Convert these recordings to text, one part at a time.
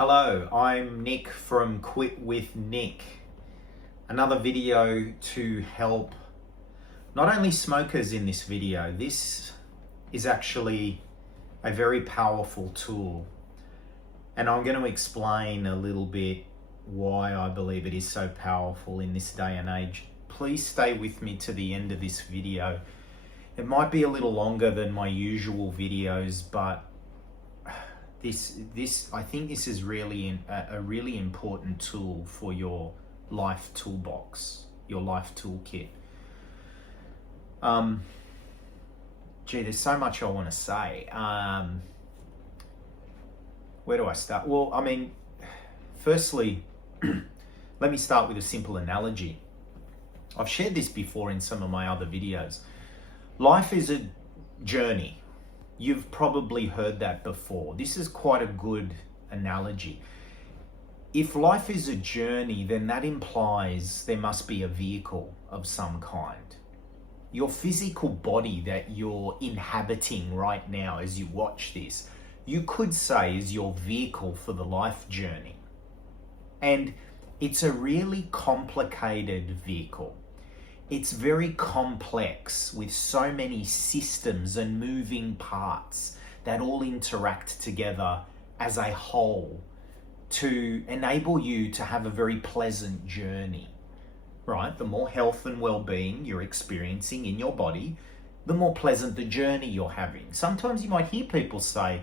Hello, I'm Nick from Quit With Nick. Another video to help not only smokers in this video. This is actually a very powerful tool, and I'm going to explain a little bit why I believe it is so powerful in this day and age. Please stay with me to the end of this video. It might be a little longer than my usual videos, but I think this is really a really important tool for your life toolbox, your life toolkit. There's so much I want to say. Where do I start? Well, firstly, let me start with a simple analogy. I've shared this before in some of my other videos. Life is a journey. You've probably heard that before. This is quite a good analogy. If life is a journey, then that implies there must be a vehicle of some kind. Your physical body that you're inhabiting right now as you watch this, you could say is your vehicle for the life journey. And it's a really complicated vehicle. It's very complex with so many systems and moving parts that all interact together as a whole to enable you to have a very pleasant journey, right? The more health and well-being you're experiencing in your body, the more pleasant the journey you're having. Sometimes you might hear people say,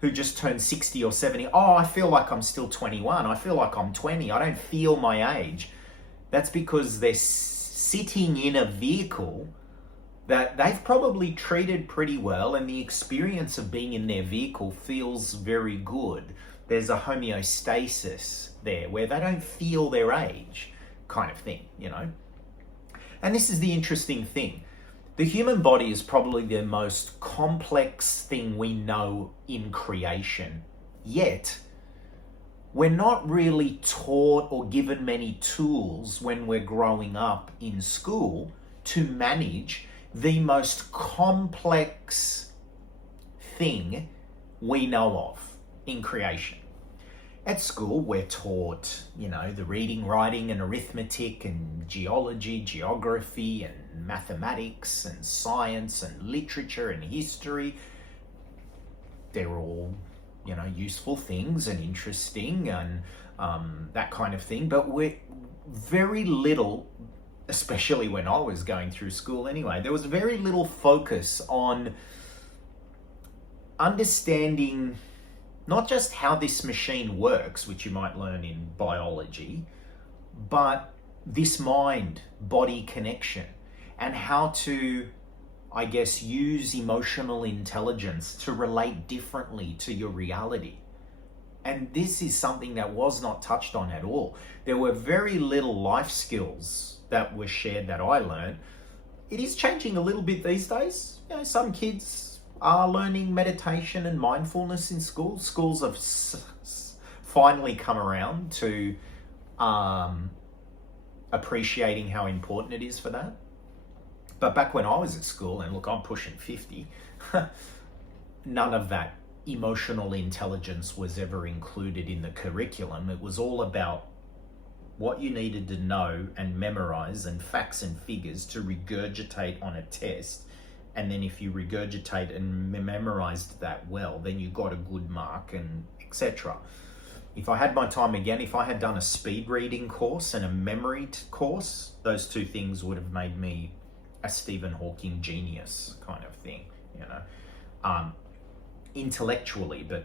who just turned 60 or 70, oh, I feel like I'm still 21. I feel like I'm 20. I don't feel my age. That's because they're sitting in a vehicle that they've probably treated pretty well, and the experience of being in their vehicle feels very good. There's a homeostasis there where they don't feel their age, kind of thing, you know? And this is the interesting thing. The human body is probably the most complex thing we know in creation, yet we're not really taught or given many tools when we're growing up in school to manage the most complex thing we know of in creation. At school, we're taught, the reading, writing, and arithmetic, and geology, geography, and mathematics, and science, and literature, and history. They're all useful things and interesting and that kind of thing. But we're very little, especially when I was going through school anyway, there was very little focus on understanding not just how this machine works, which you might learn in biology, but this mind-body connection and how to use emotional intelligence to relate differently to your reality. And this is something that was not touched on at all. There were very little life skills that were shared that I learned. It is changing a little bit these days. Some kids are learning meditation and mindfulness in school. Schools have finally come around to appreciating how important it is for that. But back when I was at school, and look, I'm pushing 50, none of that emotional intelligence was ever included in the curriculum. It was all about what you needed to know and memorize and facts and figures to regurgitate on a test. And then if you regurgitate and memorized that well, then you got a good mark, and etc. If I had my time again, if I had done a speed reading course and a memory course, those two things would have made me a Stephen Hawking genius kind of thing, intellectually, but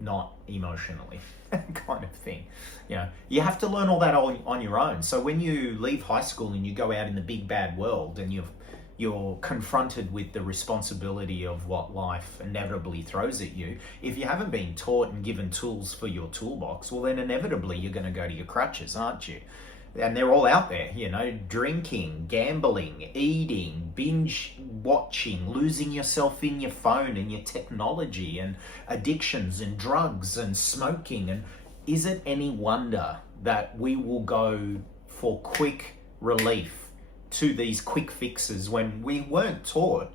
not emotionally kind of thing. You have to learn all that on your own. So when you leave high school and you go out in the big bad world and you're confronted with the responsibility of what life inevitably throws at you, if you haven't been taught and given tools for your toolbox, well then inevitably you're going to go to your crutches, aren't you? And they're all out there, drinking, gambling, eating, binge watching, losing yourself in your phone and your technology, and addictions and drugs and smoking. And is it any wonder that we will go for quick relief to these quick fixes when we weren't taught,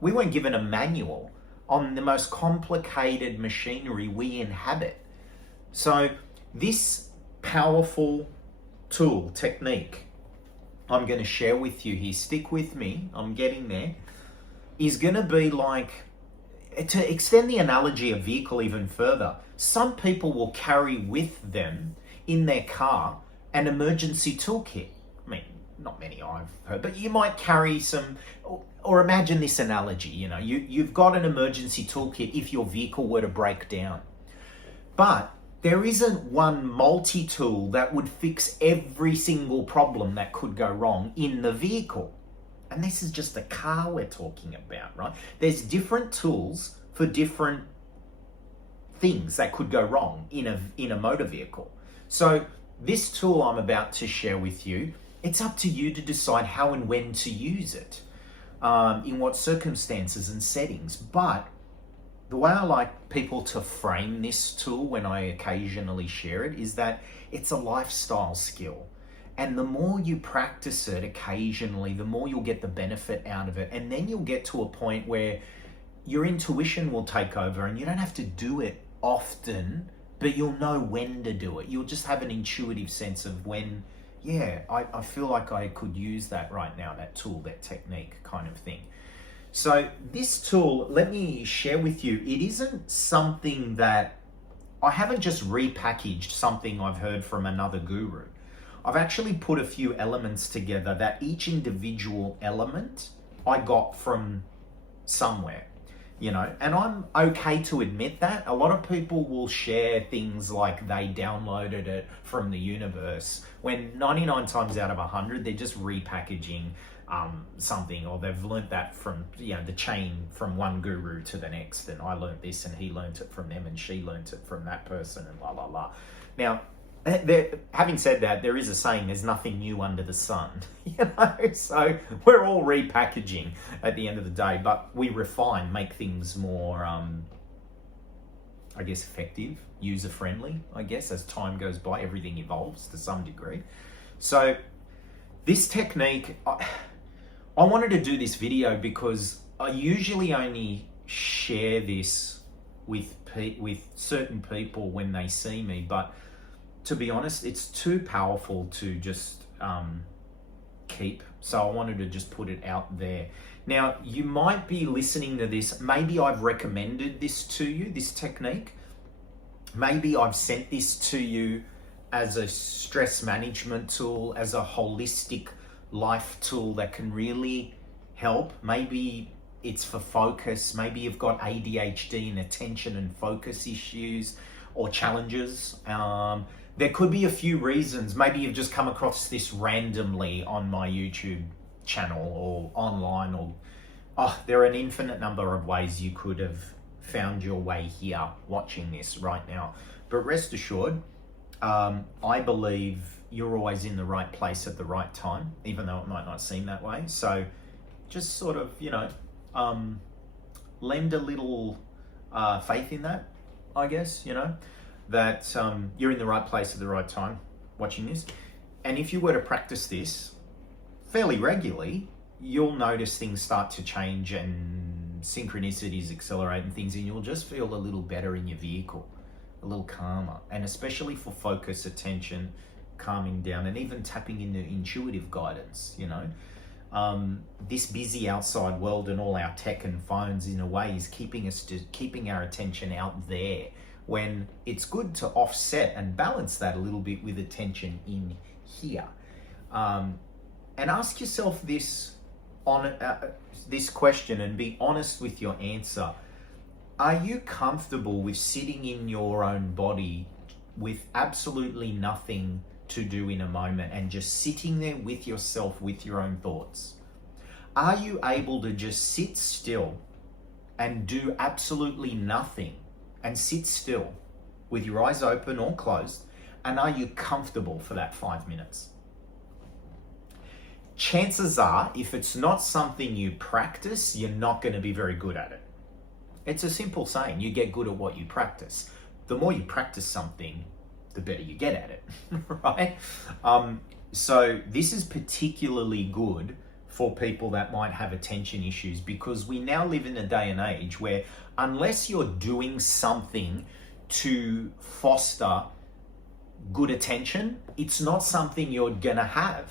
we weren't given a manual on the most complicated machinery we inhabit? So this powerful tool, technique, I'm going to share with you here, stick with me, I'm getting there, is going to be like, to extend the analogy of vehicle even further, some people will carry with them in their car an emergency toolkit. I mean, not many I've heard, but you might carry some, or imagine this analogy, you've got an emergency toolkit if your vehicle were to break down. But there isn't one multi-tool that would fix every single problem that could go wrong in the vehicle. And this is just the car we're talking about, right? There's different tools for different things that could go wrong in a motor vehicle. So this tool I'm about to share with you, it's up to you to decide how and when to use it, in what circumstances and settings. But the way I like people to frame this tool when I occasionally share it is that it's a lifestyle skill. And the more you practice it occasionally, the more you'll get the benefit out of it. And then you'll get to a point where your intuition will take over and you don't have to do it often, but you'll know when to do it. You'll just have an intuitive sense of when, I feel like I could use that right now, that tool, that technique kind of thing. So this tool, let me share with you, it isn't something that, I haven't just repackaged something I've heard from another guru. I've actually put a few elements together that each individual element I got from somewhere, and I'm okay to admit that. A lot of people will share things like they downloaded it from the universe, when 99 times out of 100, they're just repackaging something, or they've learnt that from the chain from one guru to the next, and I learnt this and he learnt it from them and she learnt it from that person, and la la la. Now, having said that, there is a saying, there's nothing new under the sun, so we're all repackaging at the end of the day, but we refine, make things more effective, user-friendly, as time goes by. Everything evolves to some degree. So this technique, I wanted to do this video because I usually only share this with certain people when they see me, but to be honest, it's too powerful to just keep. So I wanted to just put it out there. Now, you might be listening to this. Maybe I've recommended this to you, this technique. Maybe I've sent this to you as a stress management tool, as a holistic life tool that can really help. Maybe it's for focus. Maybe you've got ADHD and attention and focus issues or challenges. There could be a few reasons. Maybe you've just come across this randomly on my YouTube channel or online, or there are an infinite number of ways you could have found your way here watching this right now. But rest assured, I believe you're always in the right place at the right time, even though it might not seem that way. So just sort of, lend a little faith in that, that you're in the right place at the right time watching this. And if you were to practice this fairly regularly, you'll notice things start to change and synchronicities accelerate and things, and you'll just feel a little better in your vehicle, a little calmer. And especially for focus, attention, calming down, and even tapping into intuitive guidance, this busy outside world and all our tech and phones in a way is keeping our attention out there, when it's good to offset and balance that a little bit with attention in here. And ask yourself this question and be honest with your answer. Are you comfortable with sitting in your own body with absolutely nothing to do in a moment and just sitting there with yourself, with your own thoughts? Are you able to just sit still and do absolutely nothing and sit still with your eyes open or closed? And are you comfortable for that 5 minutes? Chances are, if it's not something you practice, you're not going to be very good at it. It's a simple saying, you get good at what you practice. The more you practice something, the better you get at it, right? So this is particularly good for people that might have attention issues, because we now live in a day and age where unless you're doing something to foster good attention, it's not something you're gonna have.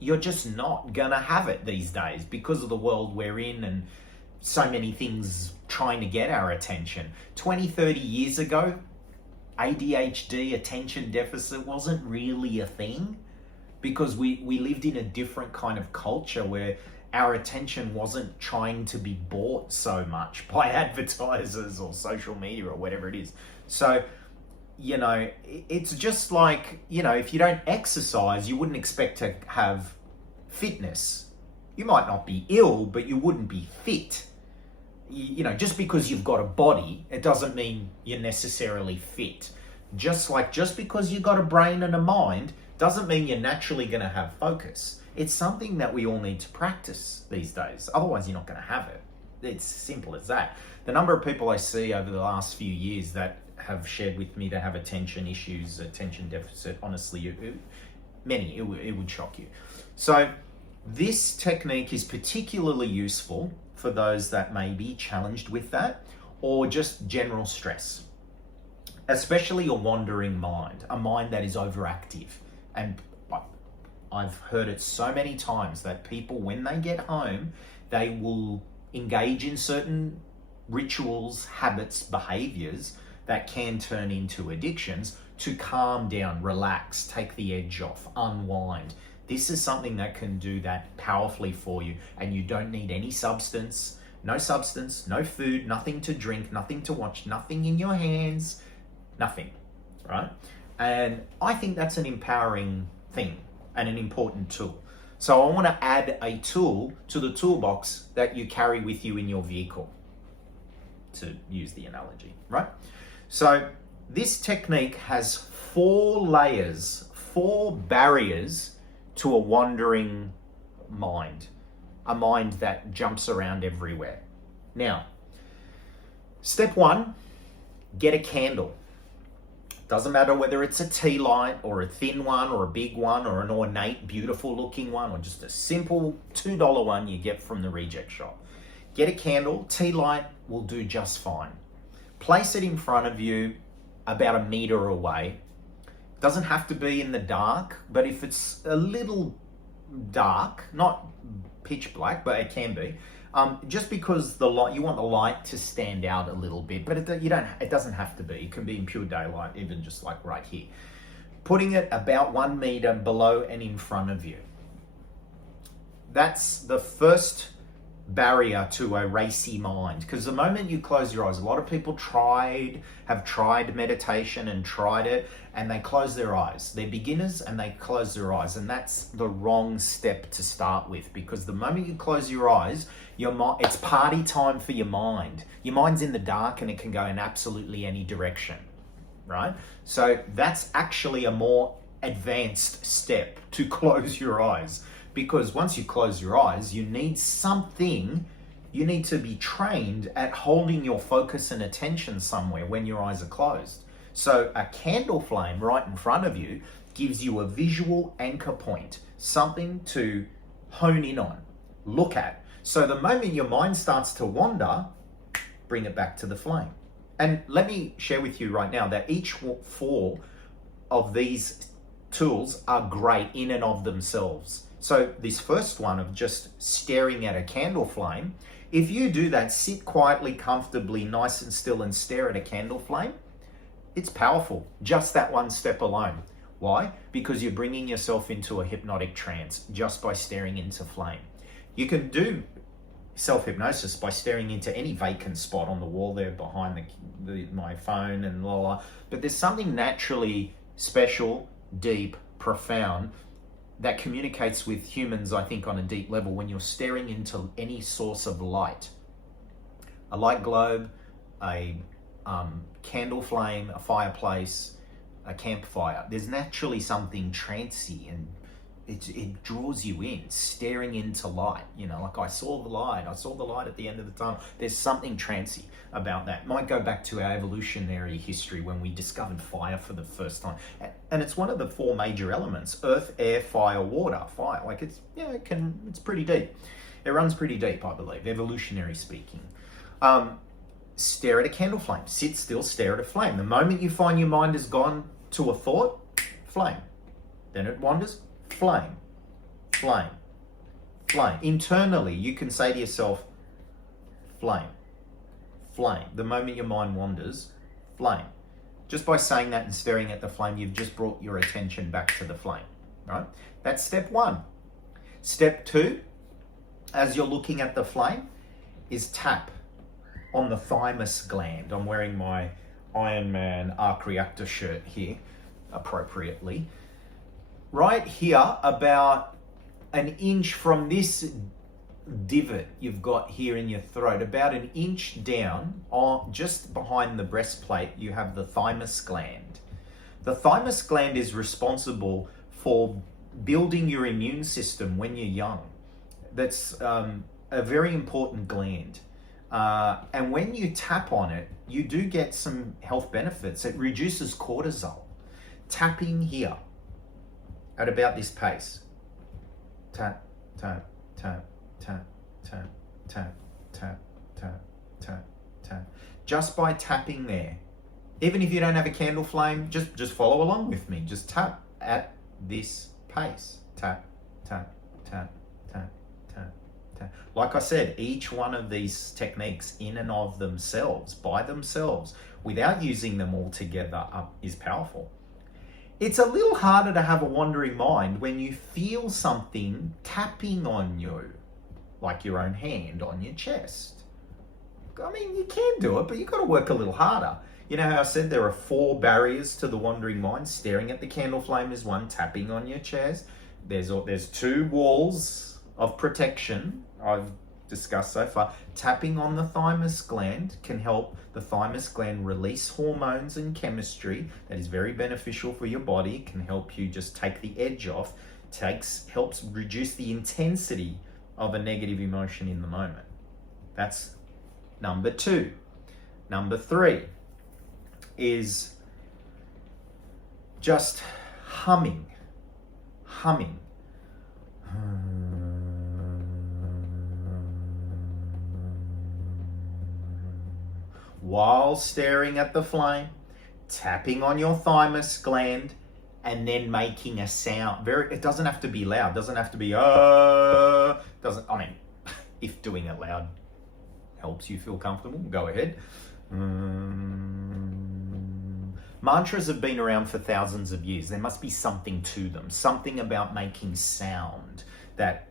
You're just not gonna have it these days because of the world we're in and so many things trying to get our attention. 20, 30 years ago, ADHD, attention deficit, wasn't really a thing because we lived in a different kind of culture where our attention wasn't trying to be bought so much by advertisers or social media or whatever it is. So, it's just like, if you don't exercise, you wouldn't expect to have fitness. You might not be ill, but you wouldn't be fit. Just because you've got a body, it doesn't mean you're necessarily fit. Just because you've got a brain and a mind, doesn't mean you're naturally going to have focus. It's something that we all need to practice these days. Otherwise, you're not going to have it. It's simple as that. The number of people I see over the last few years that have shared with me they have attention issues, attention deficit, honestly, it would shock you. So this technique is particularly useful for those that may be challenged with that or just general stress, especially a wandering mind, a mind that is overactive. And I've heard it so many times that people, when they get home, they will engage in certain rituals, habits, behaviors that can turn into addictions to calm down, relax, take the edge off, unwind. This is something that can do that powerfully for you, and you don't need any substance, no food, nothing to drink, nothing to watch, nothing in your hands, nothing, right? And I think that's an empowering thing and an important tool. So I want to add a tool to the toolbox that you carry with you in your vehicle, to use the analogy, right? So this technique has 4 layers, 4 barriers to a wandering mind, a mind that jumps around everywhere. Now, step 1, get a candle. Doesn't matter whether it's a tea light or a thin one or a big one or an ornate, beautiful looking one or just a simple $2 one you get from the reject shop. Get a candle. Tea light will do just fine. Place it in front of you about a meter away. Doesn't have to be in the dark, but if it's a little dark, not pitch black, but it can be, just because the light, you want the light to stand out a little bit, but it doesn't have to be. It can be in pure daylight, even just like right here. Putting it about 1 meter below and in front of you. That's the first barrier to a racy mind, because the moment you close your eyes, a lot of people have tried meditation and tried it, and they close their eyes. They're beginners and they close their eyes, and that's the wrong step to start with, because the moment you close your eyes, it's party time for your mind. Your mind's in the dark and it can go in absolutely any direction, right? So that's actually a more advanced step, to close your eyes. Because once you close your eyes, you need to be trained at holding your focus and attention somewhere when your eyes are closed. So a candle flame right in front of you gives you a visual anchor point, something to hone in on, look at. So the moment your mind starts to wander, bring it back to the flame. And let me share with you right now that each 4 of these tools are great in and of themselves. So this first one of just staring at a candle flame, if you do that, sit quietly, comfortably, nice and still and stare at a candle flame, it's powerful, just that one step alone. Why? Because you're bringing yourself into a hypnotic trance just by staring into flame. You can do self-hypnosis by staring into any vacant spot on the wall there behind my phone and la la, but there's something naturally special, deep, profound that communicates with humans, I think, on a deep level when you're staring into any source of light. A light globe, a candle flame, a fireplace, a campfire. There's naturally something trancy and it draws you in, staring into light. Like I saw the light at the end of the tunnel. There's something trancy about that. Might go back to our evolutionary history when we discovered fire for the first time. And it's one of the 4 major elements: earth, air, fire, water. Fire, it's pretty deep. It runs pretty deep, I believe, evolutionary speaking. stare at a candle flame. Sit still, stare at a flame. The moment you find your mind has gone to a thought, flame. Then it wanders, flame, flame, flame. Internally, you can say to yourself, flame, flame. The moment your mind wanders, flame. Just by saying that and staring at the flame, you've just brought your attention back to the flame, right? That's step one. Step two, as you're looking at the flame, is tap on the thymus gland. I'm wearing my Iron Man Arc Reactor shirt here, appropriately. Right here, about an inch from this divot you've got here in your throat, about an inch down, just behind the breastplate, you have the thymus gland. The thymus gland is responsible for building your immune system when you're young. That's a very important gland. And when you tap on it, you do get some health benefits. It reduces cortisol. Tapping here at about this pace. Tap, tap, tap, tap, tap, tap, tap, tap, tap, tap. Just by tapping there, even if you don't have a candle flame, just follow along with me. Just tap at this pace. Tap, tap, tap, tap, tap, tap. Like I said, each one of these techniques in and of themselves, by themselves, without using them all together, is powerful. It's a little harder to have a wandering mind when you feel something tapping on you, like your own hand on your chest. I mean, you can do it, but you've got to work a little harder. You know how I said there are 4 barriers to the wandering mind? Staring at the candle flame is one, tapping on your chest. There's 2 walls of protection I've discussed so far. Tapping on the thymus gland can help the thymus gland release hormones and chemistry that is very beneficial for your body. Can help you just take the edge off, helps reduce the intensity of a negative emotion in the moment. That's number 2. Number 3 is just humming. While staring at the flame, tapping on your thymus gland, and then making a sound. It doesn't have to be loud. Doesn't have to be if doing it loud helps you feel comfortable, go ahead. Mantras have been around for thousands of years. There must be something to them, something about making sound that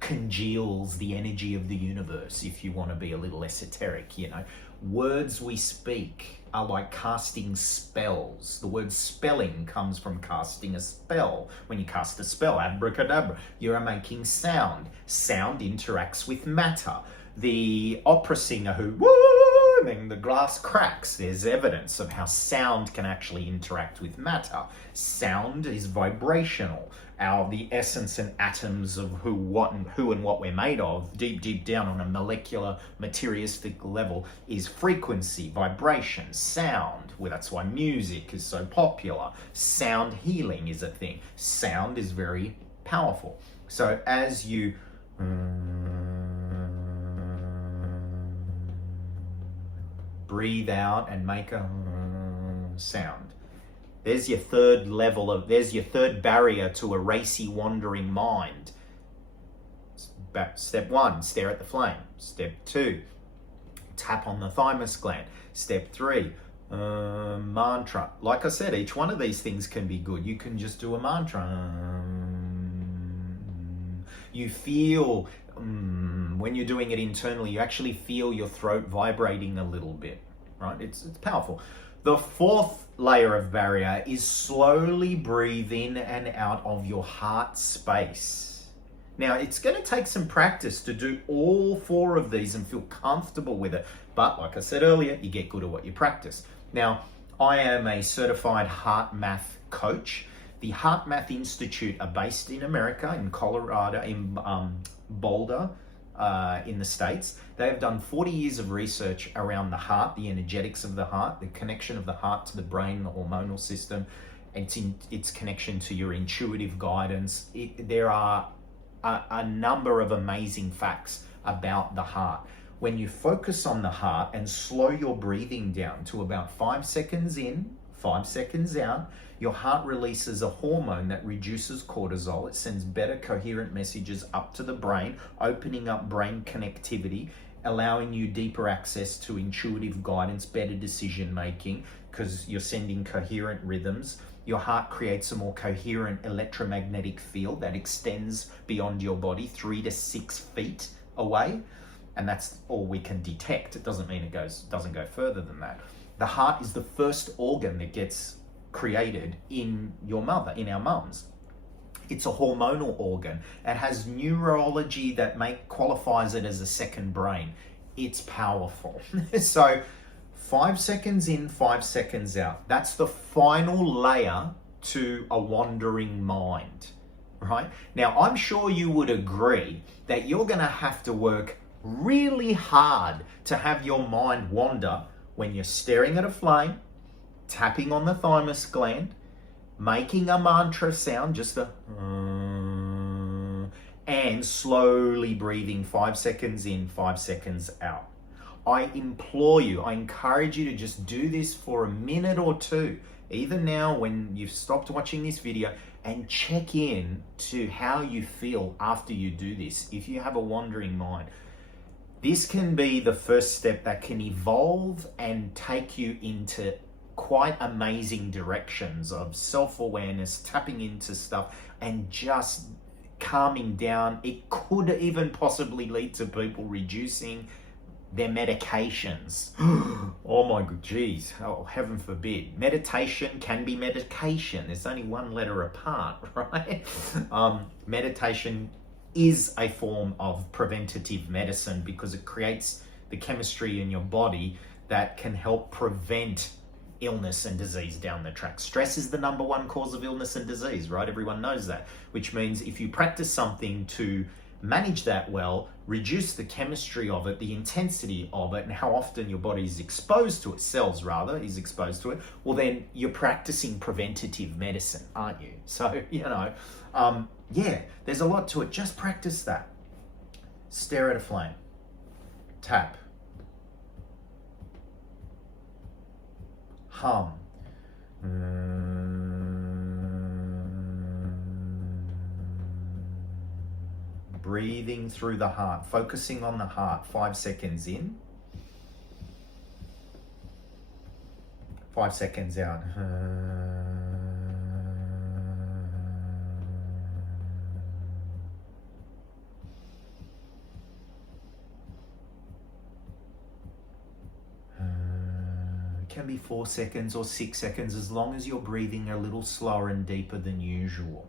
congeals the energy of the universe, if you want to be a little esoteric, you know. Words we speak are like casting spells. The word spelling comes from casting a spell. When you cast a spell, abracadabra, you are making sound. Sound interacts with matter. The opera singer who, woo, and the glass cracks, there's evidence of how sound can actually interact with matter. Sound is vibrational. The essence and atoms of who and what we're made of, deep down on a molecular, materialistic level, is frequency, vibration, sound. Well, that's why music is so popular. Sound healing is a thing. Sound is very powerful. So as you breathe out and make a sound, there's your third barrier to a racy, wandering mind. Step 1, stare at the flame. Step 2, tap on the thymus gland. Step 3, mantra. Like I said, each one of these things can be good. You can just do a mantra. You feel, when you're doing it internally, you actually feel your throat vibrating a little bit, right? It's powerful. The 4th layer of barrier is slowly breathe in and out of your heart space. Now, it's going to take some practice to do all 4 of these and feel comfortable with it. But like I said earlier, you get good at what you practice. Now, I am a certified HeartMath coach. The HeartMath Institute are based in America, in Colorado, in Boulder, in the States. They have done 40 years of research around the heart, the energetics of the heart, the connection of the heart to the brain, the hormonal system, its connection to your intuitive guidance. There are a number of amazing facts about the heart. when you focus on the heart and slow your breathing down to about 5 seconds in, 5 seconds out, your heart releases a hormone that reduces cortisol. It sends better coherent messages up to the brain, opening up brain connectivity, allowing you deeper access to intuitive guidance, better decision making, because you're sending coherent rhythms. Your heart creates a more coherent electromagnetic field that extends beyond your body 3 to 6 feet away. And that's all we can detect. It doesn't mean it doesn't go further than that. The heart is the first organ that gets created in your mother, in our mums. It's a hormonal organ. It has neurology that qualifies it as a second brain. It's powerful. So 5 seconds in, 5 seconds out. That's the final layer to a wandering mind, right? Now, I'm sure you would agree that you're going to have to work really hard to have your mind wander when you're staring at a flame, tapping on the thymus gland, making a mantra sound, just a and slowly breathing 5 seconds in, 5 seconds out. I implore you, I encourage you to just do this for a minute or two, even now when you've stopped watching this video, and check in to how you feel after you do this. If you have a wandering mind, this can be the first step that can evolve and take you into quite amazing directions of self-awareness, tapping into stuff, and just calming down. It could even possibly lead to people reducing their medications. Oh my god, geez, oh, heaven forbid. Meditation can be medication. It's only one letter apart, right? Meditation is a form of preventative medicine because it creates the chemistry in your body that can help prevent illness and disease down the track. Stress is the number one cause of illness and disease, right? Everyone knows that, which means if you practice something to manage that well, reduce the chemistry of it, the intensity of it, and how often your body is exposed to it, cells rather, is exposed to it, well then you're practicing preventative medicine, aren't you? So, yeah, there's a lot to it. Just practice that. Stare at a flame. Tap. Hum. Breathing through the heart, focusing on the heart. 5 seconds in, 5 seconds out. It can be 4 seconds or 6 seconds, as long as you're breathing a little slower and deeper than usual.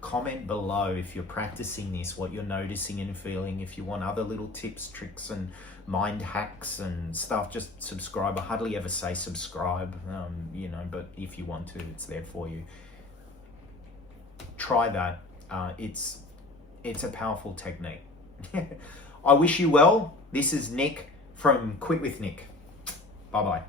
Comment below if you're practicing this, what you're noticing and feeling. If you want other little tips, tricks, and mind hacks and stuff, just subscribe. I hardly ever say subscribe, but if you want to, it's there for you. Try that. It's a powerful technique. I wish you well. This is Nick from Quit with Nick. Bye-bye.